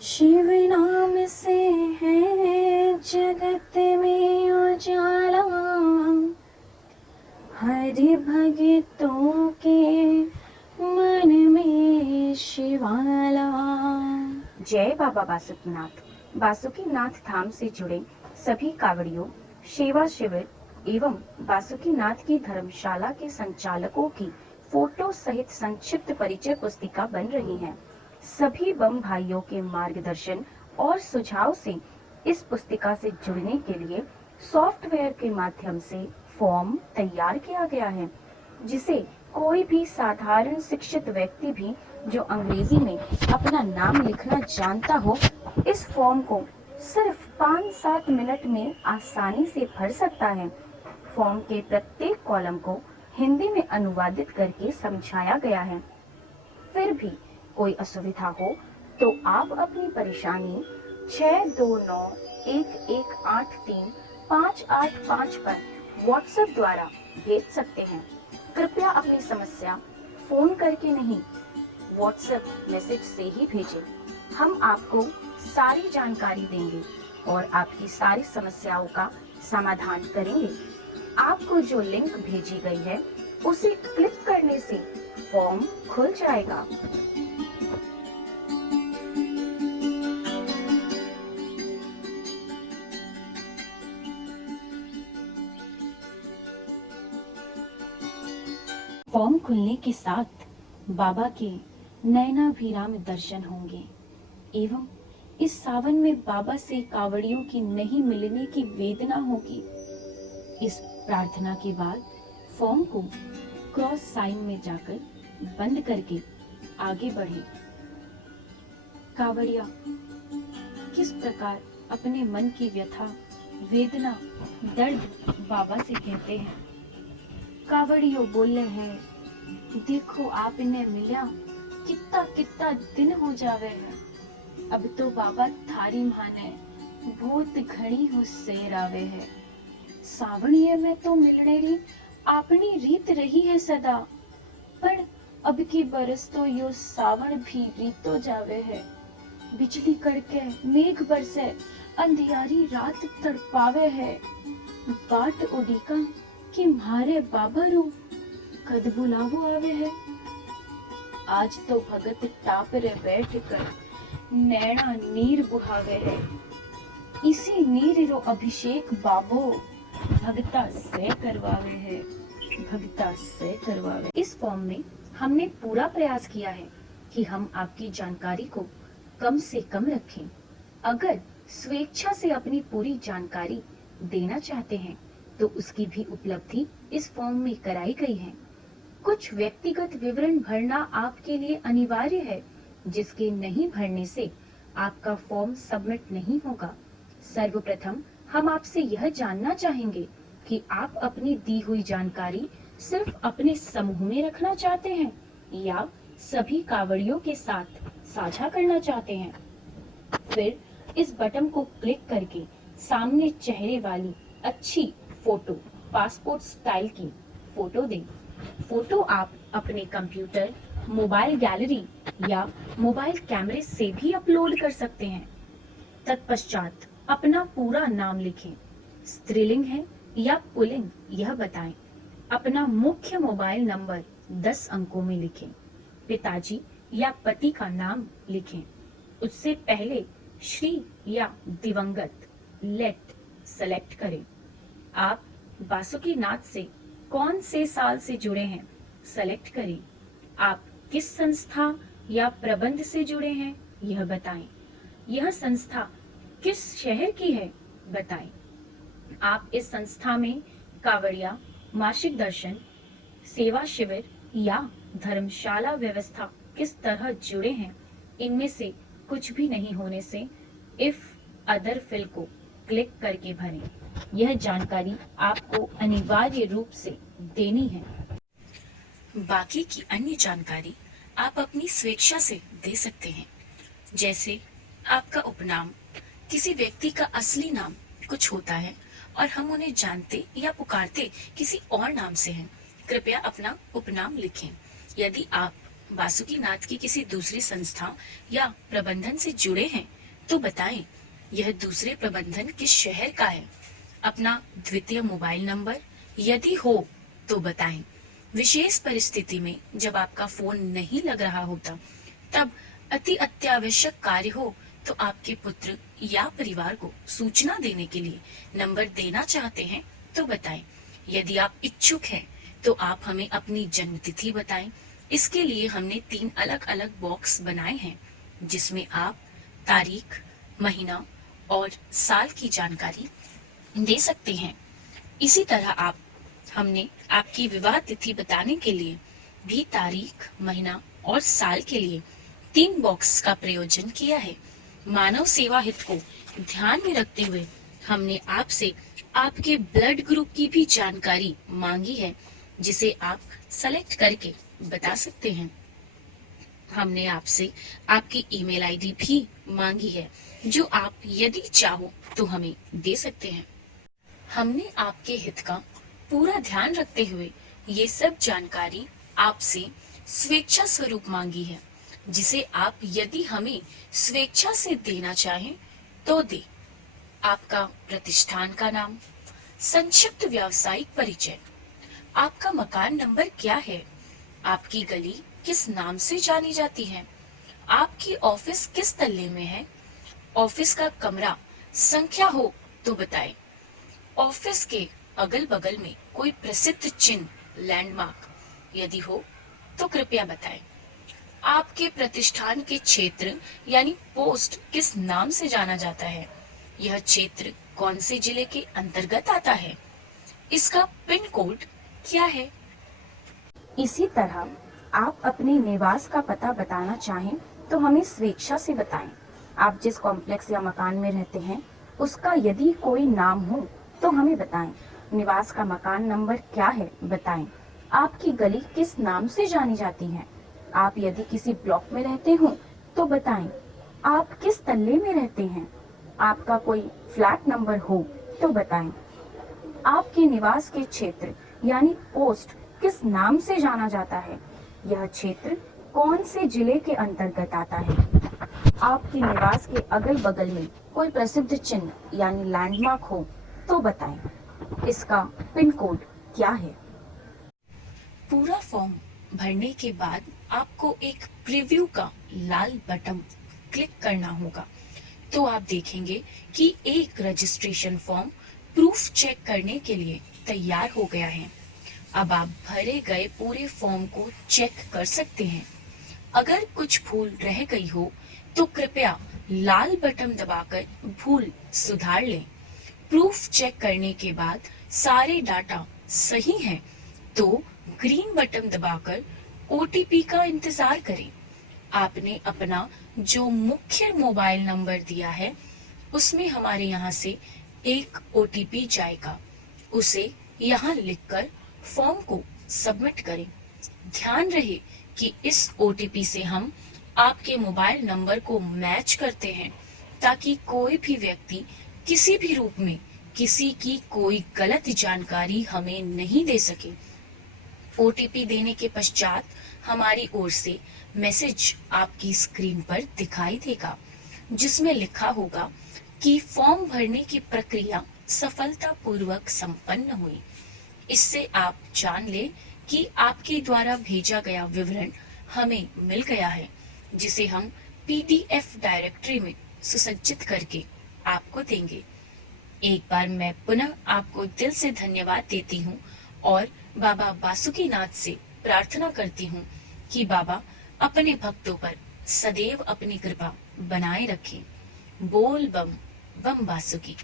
शिव नाम से है जगत में उजाला, हरि भक्तों के मन में शिवाला। जय बाबा बासुकीनाथ। बासुकीनाथ धाम से जुड़े सभी कावड़ियों, सेवा शिविर एवं बासुकीनाथ की धर्मशाला के संचालकों की फोटो सहित संक्षिप्त परिचय पुस्तिका बन रही है। सभी बम भाइयों के मार्गदर्शन और सुझाव से इस पुस्तिका से जुड़ने के लिए सॉफ्टवेयर के माध्यम से फॉर्म तैयार किया गया है, जिसे कोई भी साधारण शिक्षित व्यक्ति भी जो अंग्रेजी में अपना नाम लिखना जानता हो, इस फॉर्म को सिर्फ 5-7 मिनट में आसानी से भर सकता है। फॉर्म के प्रत्येक कॉलम को हिंदी में अनुवादित करके समझाया गया है। फिर भी कोई असुविधा हो तो आप अपनी परेशानी 6291183585 पर व्हाट्सएप द्वारा भेज सकते हैं। कृपया अपनी समस्या फोन करके नहीं, व्हाट्सएप मैसेज से ही भेजें। हम आपको सारी जानकारी देंगे और आपकी सारी समस्याओं का समाधान करेंगे। आपको जो लिंक भेजी गई है उसे क्लिक करने से फॉर्म खुल जाएगा। फॉर्म खुलने के साथ बाबा के नयनाभिराम दर्शन होंगे एवं इस सावन में बाबा से कावड़ियों की नहीं मिलने की वेदना होगी। इस प्रार्थना के बाद फॉर्म को क्रॉस साइन में जाकर बंद करके आगे बढ़े। कावड़िया किस प्रकार अपने मन की व्यथा, वेदना, दर्द बाबा से कहते हैं। कावड़ियों बोले हैं, देखो आप इन्हें मिला, कितना कितना दिन हो जावे है। अब तो बाबा थारी माने बहुत घड़ी हुस्सेर आवे है। सावणिये में तो मिलने री अपनी रीत रही है सदा, पर अब की बरस तो यो सावण भी रीतो जावे है। बिजली कड़के, मेघ बरसे, अंधियारी रात तड़पावे है। बाट उड़ीका कि मारे बाबा रू कद बुलावो आवे है। आज तो भगत टाप रे बैठ कर नैना नीर बुहावे है। इसी नीर रो अभिषेक बाबो भगता से करवावे है, भगता से करवावे। इस फॉर्म में हमने पूरा प्रयास किया है कि हम आपकी जानकारी को कम से कम रखें। अगर स्वेच्छा से अपनी पूरी जानकारी देना चाहते हैं तो उसकी भी उपलब्धि इस फॉर्म में कराई गई है। कुछ व्यक्तिगत विवरण भरना आपके लिए अनिवार्य है, जिसके नहीं भरने से आपका फॉर्म सबमिट नहीं होगा। सर्वप्रथम हम आपसे यह जानना चाहेंगे कि आप अपनी दी हुई जानकारी सिर्फ अपने समूह में रखना चाहते हैं या सभी कावड़ियों के साथ साझा करना चाहते हैं। फिर इस बटन को क्लिक करके सामने चेहरे वाली अच्छी फोटो, पासपोर्ट स्टाइल की फोटो दें। फोटो आप अपने कंप्यूटर, मोबाइल गैलरी या मोबाइल कैमरे से भी अपलोड कर सकते हैं। तत्पश्चात अपना पूरा नाम लिखें, स्त्रीलिंग है या पुल्लिंग यह बताएं। अपना मुख्य मोबाइल नंबर 10 अंकों में लिखें। पिताजी या पति का नाम लिखें। उससे पहले श्री या दिवंगत लेट सेलेक्ट करें। आप बासुकीनाथ से कौन से साल से जुड़े हैं सेलेक्ट करें। आप किस संस्था या प्रबंध से जुड़े हैं यह बताएं। यह संस्था किस शहर की है बताएं। आप इस संस्था में कावड़िया, मासिक दर्शन, सेवा शिविर या धर्मशाला व्यवस्था किस तरह जुड़े हैं। इनमें से कुछ भी नहीं होने से इफ अदर फिल को क्लिक करके भरें। यह जानकारी आपको अनिवार्य रूप से देनी है। बाकी की अन्य जानकारी आप अपनी स्वेच्छा से दे सकते हैं, जैसे आपका उपनाम। किसी व्यक्ति का असली नाम कुछ होता है और हम उन्हें जानते या पुकारते किसी और नाम से हैं। कृपया अपना उपनाम लिखें। यदि आप बासुकीनाथ की किसी दूसरी संस्था या प्रबंधन से जुड़े हैं तो बताएं। यह दूसरे प्रबंधन किस शहर का है? अपना द्वितीय मोबाइल नंबर यदि हो तो बताएं। विशेष परिस्थिति में जब आपका फोन नहीं लग रहा होता, तब अति अत्यावश्यक कार्य हो तो आपके पुत्र या परिवार को सूचना देने के लिए नंबर देना चाहते हैं तो बताएं। यदि आप इच्छुक हैं तो आप हमें अपनी जन्म तिथि बताएं। इसके लिए हमने 3 अलग अलग बॉक्स बनाए हैं जिसमें आप तारीख, महीना और साल की जानकारी दे सकते हैं। इसी तरह हमने आपकी विवाह तिथि बताने के लिए भी तारीख, महीना और साल के लिए 3 बॉक्स का प्रयोजन किया है। मानव सेवा हित को ध्यान में रखते हुए हमने आपसे आपके ब्लड ग्रुप की भी जानकारी मांगी है, जिसे आप सेलेक्ट करके बता सकते हैं। हमने आपसे आपकी ईमेल आईडी भी मांगी है, जो आप यदि चाहो तो हमें दे सकते हैं। हमने आपके हित का पूरा ध्यान रखते हुए ये सब जानकारी आपसे स्वेच्छा स्वरूप मांगी है, जिसे आप यदि हमें स्वेच्छा से देना चाहें तो दे। आपका प्रतिष्ठान का नाम, संक्षिप्त व्यावसायिक परिचय, आपका मकान नंबर क्या है, आपकी गली किस नाम से जानी जाती है, आपकी ऑफिस किस तल्ले में है, ऑफिस का कमरा संख्या हो तो बताएं। ऑफिस के अगल बगल में कोई प्रसिद्ध चिन्ह, लैंडमार्क यदि हो तो कृपया बताएं। आपके प्रतिष्ठान के क्षेत्र यानी पोस्ट किस नाम से जाना जाता है, यह क्षेत्र कौन से जिले के अंतर्गत आता है, इसका पिन कोड क्या है। इसी तरह आप अपने निवास का पता बताना चाहें तो हमें स्वेच्छा से बताएं। आप जिस कॉम्प्लेक्स या मकान में रहते हैं उसका यदि कोई नाम हो तो हमें बताएं। निवास का मकान नंबर क्या है बताएं। आपकी गली किस नाम से जानी जाती है। आप यदि किसी ब्लॉक में रहते हो तो बताएं। आप किस तल्ले में रहते हैं। आपका कोई फ्लैट नंबर हो तो बताएं। आपके निवास के क्षेत्र यानी पोस्ट किस नाम से जाना जाता है, यह क्षेत्र कौन से जिले के अंतर्गत आता है। आपके निवास के अगल बगल में कोई प्रसिद्ध चिन्ह यानी लैंडमार्क हो तो बताएं। इसका पिन कोड क्या है। पूरा फॉर्म भरने के बाद आपको एक प्रीव्यू का लाल बटन क्लिक करना होगा, तो आप देखेंगे कि एक रजिस्ट्रेशन फॉर्म प्रूफ चेक करने के लिए तैयार हो गया है। अब आप भरे गए पूरे फॉर्म को चेक कर सकते हैं। अगर कुछ भूल रह गई हो तो कृपया लाल बटन दबाकर भूल सुधार लें। प्रूफ चेक करने के बाद सारे डाटा सही हैं तो ग्रीन बटन दबाकर ओटीपी का इंतजार करें। आपने अपना जो मुख्य मोबाइल नंबर दिया है उसमें हमारे यहाँ से एक ओटीपी जाएगा, उसे यहाँ लिखकर फॉर्म को सबमिट करें। ध्यान रहे कि इस ओटीपी से हम आपके मोबाइल नंबर को मैच करते हैं, ताकि कोई भी व्यक्ति किसी भी रूप में किसी की कोई गलत जानकारी हमें नहीं दे सके। ओटीपी देने के पश्चात हमारी ओर से मैसेज आपकी स्क्रीन पर दिखाई देगा, जिसमें लिखा होगा कि फॉर्म भरने की प्रक्रिया सफलतापूर्वक संपन्न हुई। इससे आप जान लें कि आपके द्वारा भेजा गया विवरण हमें मिल गया है, जिसे हम पीडीएफ डायरेक्टरी में सुसज्जित करके आपको देंगे। एक बार मैं पुनः आपको दिल से धन्यवाद देती हूँ और बाबा बासुकीनाथ से प्रार्थना करती हूँ कि बाबा अपने भक्तों पर सदैव अपनी कृपा बनाए रखें। बोल बम बम बासुकी।